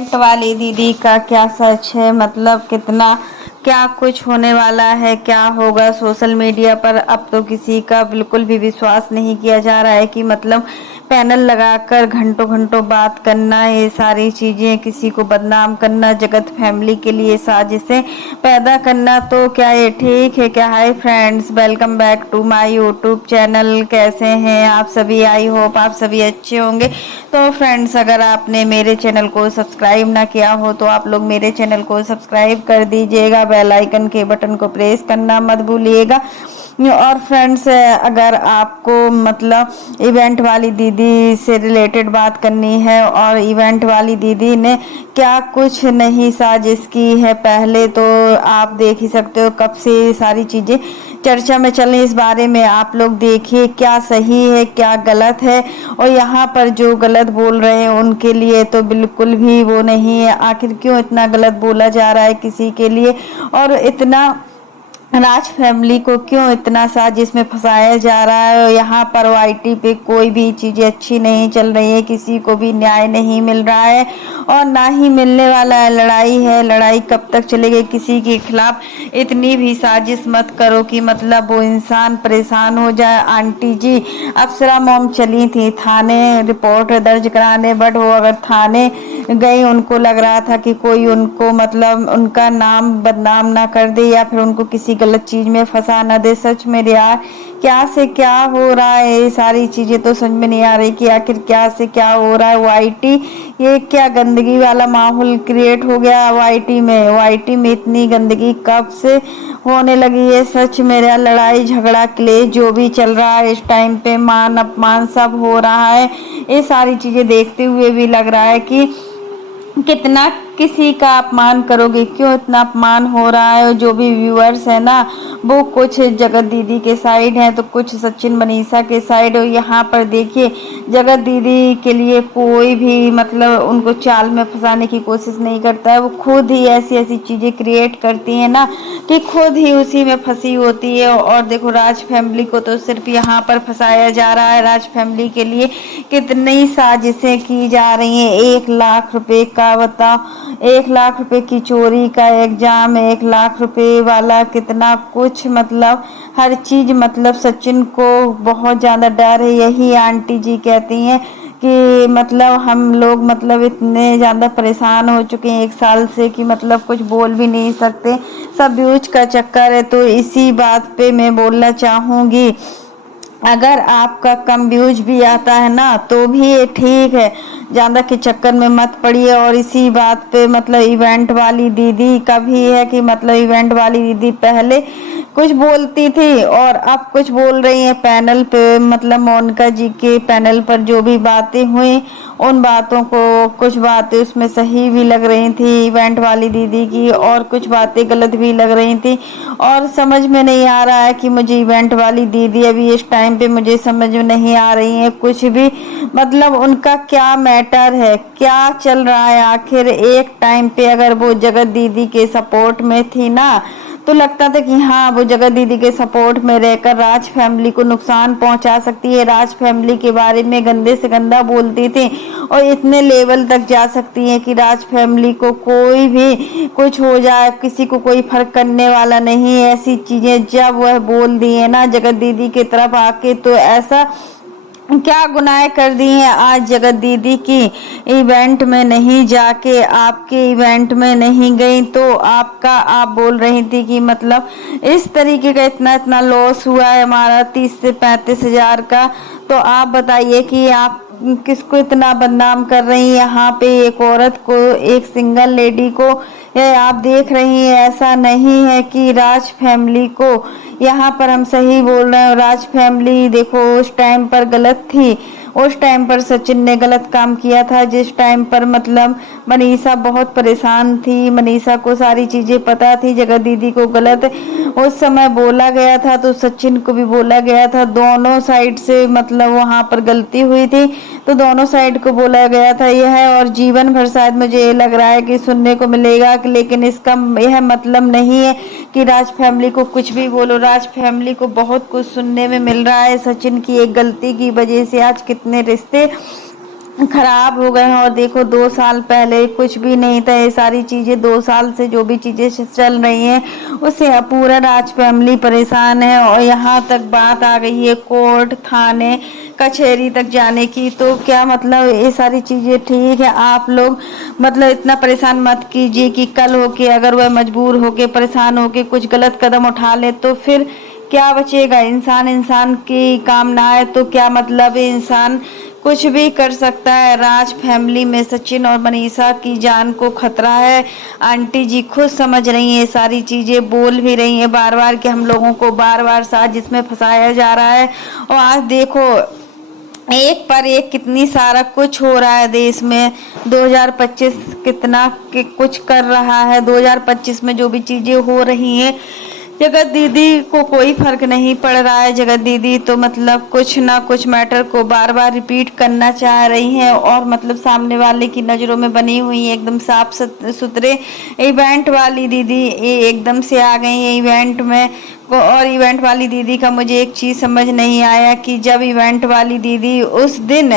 Event वाली दीदी का क्या सच है, मतलब कितना क्या कुछ होने वाला है, क्या होगा सोशल मीडिया पर। अब तो किसी का बिल्कुल भी विश्वास नहीं किया जा रहा है कि मतलब पैनल लगाकर घंटों घंटों बात करना, ये सारी चीजें, किसी को बदनाम करना, जगत फैमिली के लिए साजिशें पैदा करना, तो क्या ये ठीक है क्या। Hi friends, welcome back to my YouTube channel. कैसे हैं आप सभी? आई होप आप सभी अच्छे होंगे। तो फ्रेंड्स, अगर आपने मेरे चैनल को सब्सक्राइब ना किया हो तो आप लोग मेरे चैनल को सब्सक्राइब कर दीजिएगा, बेल आइकन के बटन को प्रेस करना मत भूलिएगा। और फ्रेंड्स, अगर आपको मतलब इवेंट वाली दीदी से रिलेटेड बात करनी है और इवेंट वाली दीदी ने क्या कुछ नहीं साजिश की है, पहले तो आप देख ही सकते हो कब से सारी चीज़ें चर्चा में चल रही। इस बारे में आप लोग देखिए क्या सही है क्या गलत है। और यहाँ पर जो गलत बोल रहे हैं उनके लिए तो बिल्कुल भी वो नहीं है। आखिर क्यों इतना गलत बोला जा रहा है किसी के लिए, और इतना राज फैमिली को क्यों इतना साजिश में फंसाया जा रहा है। यहाँ पर वाईटी पे कोई भी चीज़ें अच्छी नहीं चल रही है, किसी को भी न्याय नहीं मिल रहा है और ना ही मिलने वाला है। लड़ाई है, लड़ाई कब तक चलेगी किसी के खिलाफ। इतनी भी साजिश मत करो कि मतलब वो इंसान परेशान हो जाए। आंटी जी अप्सरा मॉम चली थी थाने रिपोर्ट दर्ज कराने, बट वो अगर थाने गई, उनको लग रहा था कि कोई उनको मतलब उनका नाम बदनाम ना कर दे या फिर उनको किसी गलत चीज में फंसा ना दे। सच में यार क्या से क्या हो रहा है, ये सारी चीजें तो समझ में नहीं आ रही कि आखिर क्या से क्या हो रहा है। वाईटी, ये क्या गंदगी वाला माहौल क्रिएट हो गया वाईटी में। वाईटी में इतनी गंदगी कब से होने लगी है। सच में यार, लड़ाई झगड़ा क्लेश जो भी चल रहा है इस टाइम पे, मान अपमान सब हो रहा है। ये सारी चीजें देखते हुए भी लग रहा है कि कितना किसी का अपमान करोगे, क्यों इतना अपमान हो रहा है। जो भी व्यूअर्स है ना, वो कुछ जगत दीदी के साइड है तो कुछ सचिन मनीषा के साइड। और यहाँ पर देखिए, जगत दीदी के लिए कोई भी मतलब उनको चाल में फंसाने की कोशिश नहीं करता है। वो खुद ही ऐसी ऐसी चीज़ें क्रिएट करती है ना कि खुद ही उसी में फंसी होती है। और देखो, राज फैमिली को तो सिर्फ यहाँ पर फंसाया जा रहा है। राज फैमिली के लिए कितनी साजिशें की जा रही हैं। 1 लाख रुपए का बताओ, 1 लाख रुपए की चोरी का एग्जाम, 1 लाख रुपए वाला कितना कुछ, मतलब हर चीज। मतलब सचिन को बहुत ज्यादा डर है। यही आंटी जी कहती हैं कि मतलब हम लोग मतलब इतने ज़्यादा परेशान हो चुके हैं 1 साल से कि मतलब कुछ बोल भी नहीं सकते, सब व्यूज का चक्कर है। तो इसी बात पे मैं बोलना चाहूँगी, अगर आपका कम व्यूज भी आता है ना तो भी ये ठीक है, ज़्यादा के चक्कर में मत पड़िए। और इसी बात पे मतलब इवेंट वाली दीदी का भी है कि मतलब इवेंट वाली दीदी पहले कुछ बोलती थी और अब कुछ बोल रही हैं पैनल पे। मतलब मोनिका जी के पैनल पर जो भी बातें हुई, उन बातों को कुछ बातें उसमें सही भी लग रही थी इवेंट वाली दीदी की, और कुछ बातें गलत भी लग रही थी। और समझ में नहीं आ रहा है कि मुझे इवेंट वाली दीदी अभी इस टाइम पे मुझे समझ में नहीं आ रही है कुछ भी। मतलब उनका क्या मैटर है, क्या चल रहा है आखिर। एक टाइम पे अगर वो जगत दीदी के सपोर्ट में थी ना, तो लगता था कि हाँ, वो जगत दीदी के सपोर्ट में रहकर राज फैमिली को नुकसान पहुंचा सकती है, राज फैमिली के बारे में गंदे से गंदा बोलती थी और इतने लेवल तक जा सकती है कि राज फैमिली को कोई भी कुछ हो जाए, किसी को कोई फर्क करने वाला नहीं है। ऐसी चीजें जब वह बोल दी है ना जगत दीदी की तरफ आके, तो ऐसा क्या गुनाह कर दी हैं आज जगत दीदी की इवेंट में नहीं जाके, आपके इवेंट में नहीं गई तो आपका, आप बोल रही थी कि मतलब इस तरीके का इतना इतना लॉस हुआ है हमारा 30 से 35 हजार का। तो आप बताइए कि आप किसको इतना बदनाम कर रही हैं यहाँ पे, एक औरत को, एक सिंगल लेडी को। ये आप देख रही हैं, ऐसा नहीं है कि राज फैमिली को, यहाँ पर हम सही बोल रहे हैं। राज फैमिली देखो उस टाइम पर गलत थी, उस टाइम पर सचिन ने गलत काम किया था, जिस टाइम पर मतलब मनीषा बहुत परेशान थी, मनीषा को सारी चीजें पता थी, जगत दीदी को गलत उस समय बोला गया था तो सचिन को भी बोला गया था। दोनों साइड से मतलब वहां पर गलती हुई थी तो दोनों साइड को बोला गया था। यह और जीवन भर शायद मुझे ये लग रहा है कि सुनने को मिलेगा, लेकिन इसका यह मतलब नहीं है कि राज फैमिली को कुछ भी बोलो। राज फैमिली को बहुत कुछ सुनने में मिल रहा है। सचिन की एक गलती की वजह से आज कितने रिश्ते खराब हो गए हैं। और देखो 2 साल पहले कुछ भी नहीं था, ये सारी चीज़ें 2 साल से जो भी चीज़ें चल रही हैं उससे पूरा राज फैमिली परेशान है। और यहाँ तक बात आ गई है कोर्ट थाने कचहरी तक जाने की। तो क्या मतलब ये सारी चीज़ें ठीक है? आप लोग मतलब इतना परेशान मत कीजिए कि कल होके अगर वह मजबूर होके परेशान होके कुछ गलत कदम उठा ले तो फिर क्या बचेगा? इंसान इंसान की कामनाएं तो क्या मतलब है? इंसान कुछ भी कर सकता है। राज फैमिली में सचिन और मनीषा की जान को खतरा है। आंटी जी खुद समझ रही हैं, सारी चीज़ें बोल भी रही हैं बार बार कि हम लोगों को बार बार साजिश में फंसाया जा रहा है। और आज देखो एक पर एक कितनी सारा कुछ हो रहा है देश में। 2025 कितना के कुछ कर रहा है। 2025 में जो भी चीज़ें हो रही हैं, जगत दीदी को कोई फर्क नहीं पड़ रहा है। जगत दीदी तो मतलब कुछ ना कुछ मैटर को बार बार रिपीट करना चाह रही हैं और मतलब सामने वाले की नज़रों में बनी हुई है एकदम साफ सुथरे। इवेंट वाली दीदी ये एकदम से आ गई है इवेंट में। और इवेंट वाली दीदी का मुझे एक चीज़ समझ नहीं आया कि जब इवेंट वाली दीदी उस दिन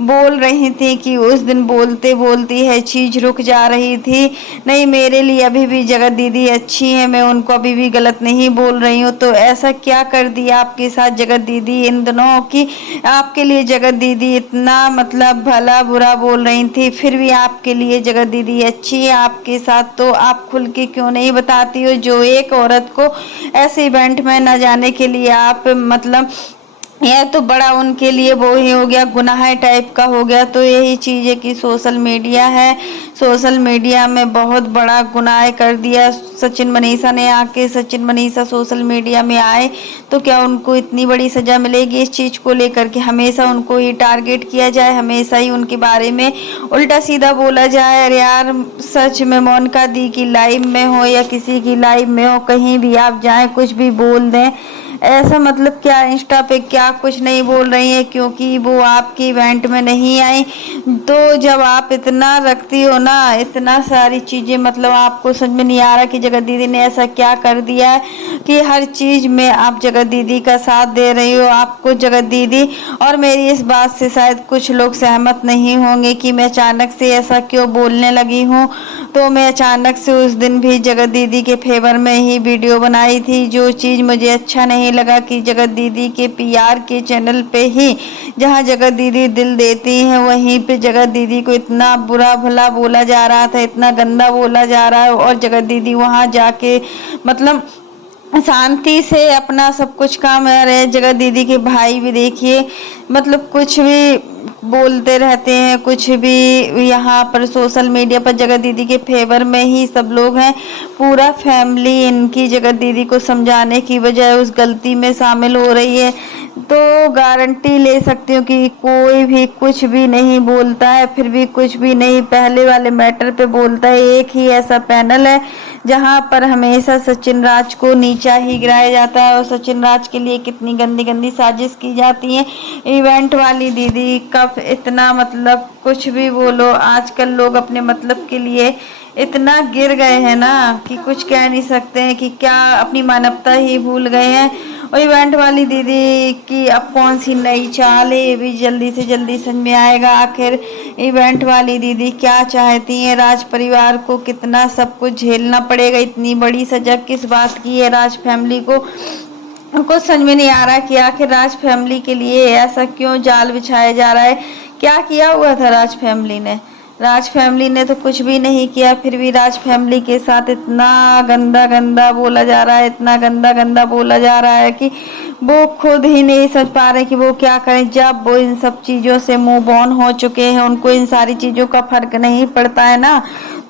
बोल रही थी कि उस दिन बोलते बोलती है चीज़ रुक जा रही थी। नहीं, मेरे लिए अभी भी जगत दीदी अच्छी हैं, मैं उनको अभी भी गलत नहीं बोल रही हूँ। तो ऐसा क्या कर दिया आपके साथ जगत दीदी इन दिनों की आपके लिए जगत दीदी इतना मतलब भला बुरा बोल रही थी, फिर भी आपके लिए जगत दीदी अच्छी है आपके साथ? तो आप खुल के क्यों नहीं बताती हो? जो एक औरत को ऐसे इवेंट में न जाने के लिए आप मतलब यह तो बड़ा उनके लिए वो ही हो गया, गुनाह टाइप का हो गया। तो यही चीज़ है कि सोशल मीडिया है, सोशल मीडिया में बहुत बड़ा गुनाह कर दिया सचिन मनीषा ने आके। सचिन मनीषा सोशल मीडिया में आए तो क्या उनको इतनी बड़ी सज़ा मिलेगी इस चीज़ को लेकर के? हमेशा उनको ही टारगेट किया जाए, हमेशा ही उनके बारे में उल्टा सीधा बोला जाए। अरे यार सच में मोनिका दी की लाइव में हो या किसी की लाइव में हो, कहीं भी आप जाएं कुछ भी बोल दें, ऐसा मतलब क्या इंस्टा पे क्या कुछ नहीं बोल रही है क्योंकि वो आपकी इवेंट में नहीं आई? तो जब आप इतना रखती हो ना इतना सारी चीज़ें, मतलब आपको समझ में नहीं आ रहा कि जगत दीदी ने ऐसा क्या कर दिया है कि हर चीज़ में आप जगत दीदी का साथ दे रही हो। आपको जगत दीदी और मेरी इस बात से शायद कुछ लोग सहमत नहीं होंगे कि मैं अचानक से ऐसा क्यों बोलने लगी हूँ। तो मैं अचानक से उस दिन भी जगत दीदी के फेवर में ही वीडियो बनाई थी। जो चीज़ मुझे अच्छा नहीं लगा कि जगत दीदी के पीआर के चैनल पे ही जहाँ जगत दीदी दिल देती हैं वहीं पे जगत दीदी को इतना बुरा भला बोला जा रहा था, इतना गंदा बोला जा रहा है। और जगत दीदी वहाँ जाके मतलब शांति से अपना सब कुछ काम कर रहे हैं। जगत दीदी के भाई भी देखिए मतलब कुछ भी बोलते रहते हैं, कुछ भी यहाँ पर सोशल मीडिया पर जगत दीदी के फेवर में ही सब लोग हैं। पूरा फैमिली इनकी जगत दीदी को समझाने की बजाय उस गलती में शामिल हो रही है। तो गारंटी ले सकती हूँ कि कोई भी कुछ भी नहीं बोलता है फिर भी कुछ भी नहीं पहले वाले मैटर पे बोलता है। एक ही ऐसा पैनल है जहाँ पर हमेशा सचिन राज को नीचा ही गिराया जाता है और सचिन राज के लिए कितनी गंदी गंदी साजिश की जाती है। इवेंट वाली दीदी कब इतना मतलब कुछ भी बोलो, आजकल लोग अपने मतलब के लिए इतना गिर गए हैं ना कि कुछ कह नहीं सकते हैं कि क्या अपनी मानवता ही भूल गए हैं। और इवेंट वाली दीदी की अब कौन सी नई चाल है ये भी जल्दी से जल्दी समझ में आएगा। आखिर इवेंट वाली दीदी क्या चाहती हैं? राज परिवार को कितना सब कुछ झेलना पड़ेगा? इतनी बड़ी सजा किस बात की है राज फैमिली को? कुछ समझ में नहीं आ रहा कि आखिर राज फैमिली के लिए ऐसा क्यों जाल बिछाया जा रहा है। क्या किया हुआ था राज फैमिली ने? राज फैमिली ने तो कुछ भी नहीं किया, फिर भी राज फैमिली के साथ इतना गंदा गंदा बोला जा रहा है, इतना गंदा गंदा बोला जा रहा है कि वो खुद ही नहीं समझ पा रहे कि वो क्या करें। जब वो इन सब चीज़ों से मूव ऑन हो चुके हैं, उनको इन सारी चीज़ों का फर्क नहीं पड़ता है ना,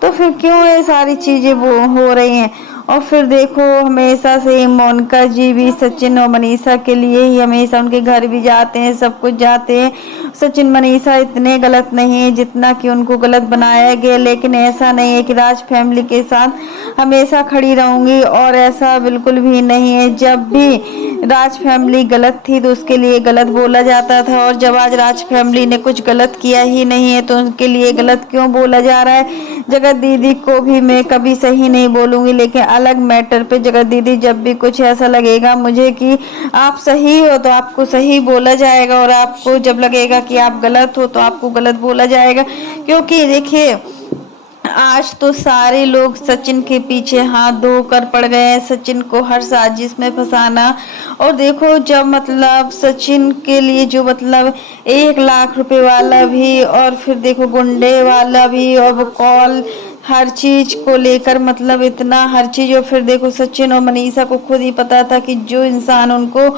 तो फिर क्यों ये सारी चीज़ें वो हो रही हैं? और फिर देखो हमेशा से मोनिका जी भी सचिन और मनीषा के लिए ही हमेशा उनके घर भी जाते हैं, सब कुछ जाते हैं। सचिन मनीषा इतने गलत नहीं है जितना कि उनको गलत बनाया गया, लेकिन ऐसा नहीं है कि राज फैमिली के साथ हमेशा खड़ी रहूंगी, और ऐसा बिल्कुल भी नहीं है। जब भी राज फैमिली गलत थी तो उसके लिए गलत बोला जाता था, और जब आज राज फैमिली ने कुछ गलत किया ही नहीं है तो उनके लिए गलत क्यों बोला जा रहा है। जगत दीदी को भी मैं कभी सही नहीं बोलूंगी, लेकिन अलग मैटर पे जगत दीदी जब भी कुछ ऐसा लगेगा मुझे कि आप सही हो तो आपको सही बोला जाएगा, और आपको जब लगेगा कि आप गलत हो तो आपको गलत बोला जाएगा। क्योंकि देखिए आज तो सारे लोग सचिन के पीछे हाथ धोकर पड़ गए हैं, सचिन को हर साजिश में फंसाना। और देखो जब मतलब सचिन के लिए जो मतलब 1 लाख रुपए वाला भी, और फिर देखो गुंडे वाला भी, और वो कॉल हर चीज को लेकर मतलब इतना हर चीज। और फिर देखो सचिन और मनीषा को खुद ही पता था कि जो इंसान उनको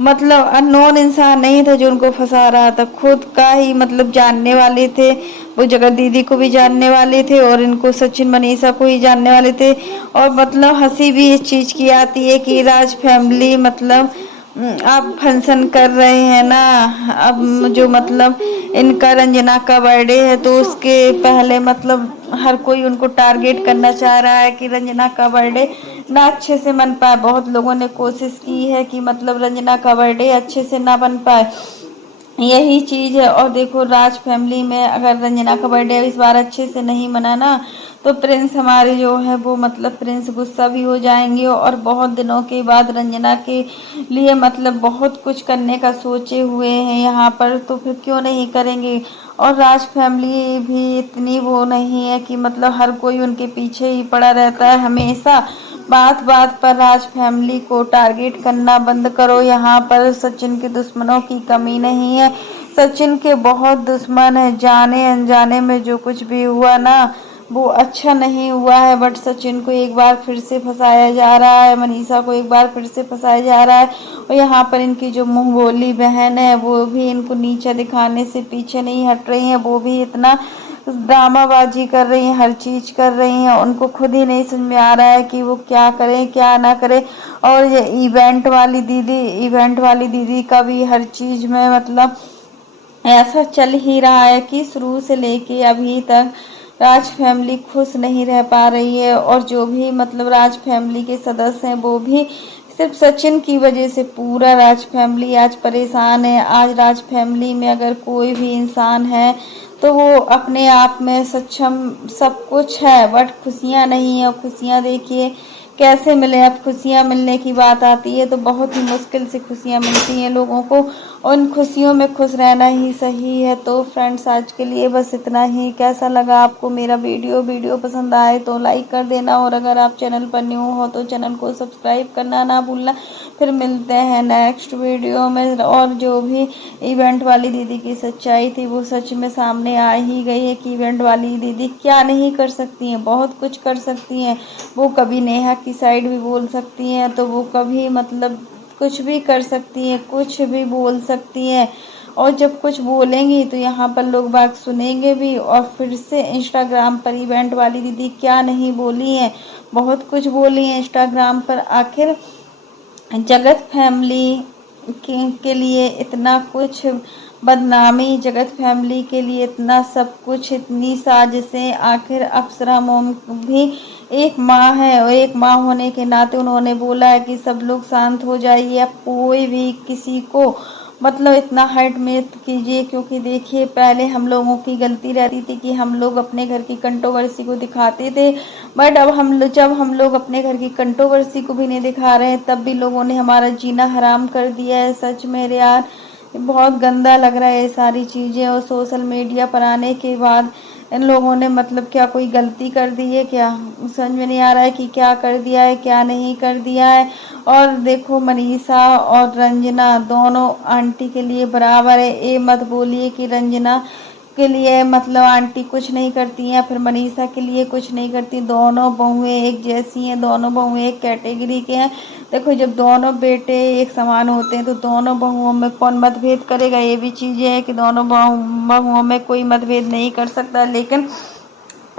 मतलब अननोन इंसान नहीं था जो उनको फंसा रहा था, खुद का ही मतलब जानने वाले थे। वो जगत दीदी को भी जानने वाले थे और इनको सचिन मनीषा को ही जानने वाले थे। और मतलब हंसी भी इस चीज की आती है कि राज फैमिली मतलब आप फंक्शन कर रहे हैं ना, अब जो मतलब इनका रंजना का बर्थडे है तो उसके पहले मतलब हर कोई उनको टारगेट करना चाह रहा है कि रंजना का बर्थडे ना अच्छे से मन पाए। बहुत लोगों ने कोशिश की है कि मतलब रंजना का बर्थडे अच्छे से ना बन पाए, यही चीज है। और देखो राज फैमिली में अगर रंजना का बर्थडे इस बार अच्छे से नहीं मनाना तो प्रिंस हमारे जो है वो मतलब प्रिंस गुस्सा भी हो जाएंगे, और बहुत दिनों के बाद रंजना के लिए मतलब बहुत कुछ करने का सोचे हुए हैं यहाँ पर, तो फिर क्यों नहीं करेंगे। और राज फैमिली भी इतनी वो नहीं है कि मतलब हर कोई उनके पीछे ही पड़ा रहता है हमेशा। बात बात पर राज फैमिली को टारगेट करना बंद करो। यहाँ पर सचिन के दुश्मनों की कमी नहीं है, सचिन के बहुत दुश्मन है। जाने अनजाने में जो कुछ भी हुआ ना वो अच्छा नहीं हुआ है, बट सचिन को एक बार फिर से फंसाया जा रहा है, मनीषा को एक बार फिर से फंसाया जा रहा है। और यहाँ पर इनकी जो मुंह बोली बहन है वो भी इनको नीचा दिखाने से पीछे नहीं हट रही है, वो भी इतना ड्रामाबाजी कर रही हैं, हर चीज कर रही हैं। उनको खुद ही नहीं समझ में आ रहा है कि वो क्या करें क्या ना करें। और ये इवेंट वाली दीदी का भी हर चीज में मतलब ऐसा चल ही रहा है कि शुरू से लेके अभी तक राज फैमिली खुश नहीं रह पा रही है। और जो भी मतलब राज फैमिली के सदस्य हैं वो भी सिर्फ सचिन की वजह से पूरा राज फैमिली आज परेशान है। आज राज फैमिली में अगर कोई भी इंसान है तो वो अपने आप में सक्षम सब कुछ है, बट खुशियाँ नहीं है। खुशियाँ देखिए कैसे मिले, अब खुशियाँ मिलने की बात आती है तो बहुत ही मुश्किल से खुशियाँ मिलती हैं लोगों को, उन खुशियों में खुश रहना ही सही है। तो फ्रेंड्स आज के लिए बस इतना ही। कैसा लगा आपको मेरा वीडियो पसंद आए तो लाइक कर देना, और अगर आप चैनल पर न्यू हो तो चैनल को सब्सक्राइब करना ना भूलना। फिर मिलते हैं नेक्स्ट वीडियो में। और जो भी इवेंट वाली दीदी की सच्चाई थी वो सच में सामने आ ही गई है कि इवेंट वाली दीदी क्या नहीं कर सकती हैं, बहुत कुछ कर सकती हैं। वो कभी नेहा की साइड भी बोल सकती हैं, तो वो कभी मतलब कुछ भी कर सकती हैं, कुछ भी बोल सकती हैं। और जब कुछ बोलेंगी तो यहाँ पर लोग बात सुनेंगे भी। और फिर से इंस्टाग्राम पर इवेंट वाली दीदी क्या नहीं बोली हैं, बहुत कुछ बोली हैं इंस्टाग्राम पर। आखिर जगत फैमिली के लिए इतना कुछ बदनामी, जगत फैमिली के लिए इतना सब कुछ, इतनी साजिशें, आखिर अप्सरा मोम भी एक माँ है, और एक माँ होने के नाते उन्होंने बोला है कि सब लोग शांत हो जाइए, अब कोई भी किसी को मतलब इतना हर्ट मत कीजिए। क्योंकि देखिए पहले हम लोगों की गलती रहती थी कि हम लोग अपने घर की कंट्रोवर्सी को दिखाते थे, बट अब जब हम लोग अपने घर की कंट्रोवर्सी को भी नहीं दिखा रहे हैं तब भी लोगों ने हमारा जीना हराम कर दिया है। सच में यार बहुत गंदा लग रहा है ये सारी चीज़ें। और सोशल मीडिया पर आने के बाद इन लोगों ने मतलब क्या कोई गलती कर दी है क्या, समझ में नहीं आ रहा है कि क्या कर दिया है क्या नहीं कर दिया है। और देखो मनीषा और रंजना दोनों आंटी के लिए बराबर है, ये मत बोलिए कि रंजना के लिए मतलब आंटी कुछ नहीं करती हैं फिर मनीषा के लिए कुछ नहीं करती। दोनों बहुएं एक जैसी हैं, दोनों बहुएं एक कैटेगरी के हैं। देखो जब दोनों बेटे एक समान होते हैं तो दोनों बहुओं में कौन मतभेद करेगा, ये भी चीज़ें हैं कि दोनों बहुओं में कोई मतभेद नहीं कर सकता। लेकिन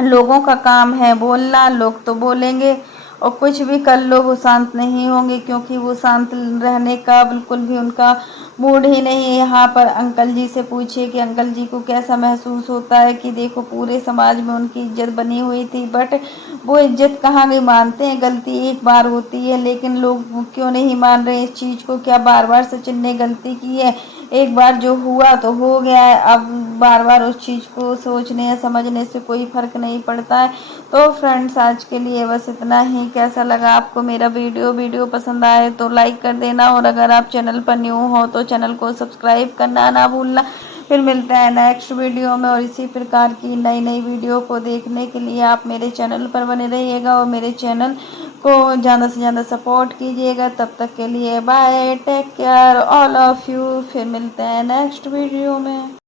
लोगों का काम है बोलना, लोग तो बोलेंगे। और कुछ भी कर लो वो शांत नहीं होंगे, क्योंकि वो शांत रहने का बिल्कुल भी उनका मूड ही नहीं है। यहाँ पर अंकल जी से पूछिए कि अंकल जी को कैसा महसूस होता है कि देखो पूरे समाज में उनकी इज्जत बनी हुई थी, बट वो इज्जत कहाँ गई। मानते हैं गलती एक बार होती है, लेकिन लोग क्यों नहीं मान रहे इस चीज़ को। क्या बार बार सचिन ने गलती की है? एक बार जो हुआ तो हो गया है, अब बार बार उस चीज़ को सोचने या समझने से कोई फ़र्क नहीं पड़ता है। तो फ्रेंड्स आज के लिए बस इतना ही। कैसा लगा आपको मेरा वीडियो पसंद आए तो लाइक कर देना, और अगर आप चैनल पर न्यू हो तो चैनल को सब्सक्राइब करना ना भूलना। फिर मिलते हैं नेक्स्ट वीडियो में, और इसी प्रकार की नई नई वीडियो को देखने के लिए आप मेरे चैनल पर बने रहिएगा और मेरे चैनल को ज़्यादा से ज़्यादा सपोर्ट कीजिएगा। तब तक के लिए bye, take care all of you. फिर मिलते हैं नेक्स्ट वीडियो में।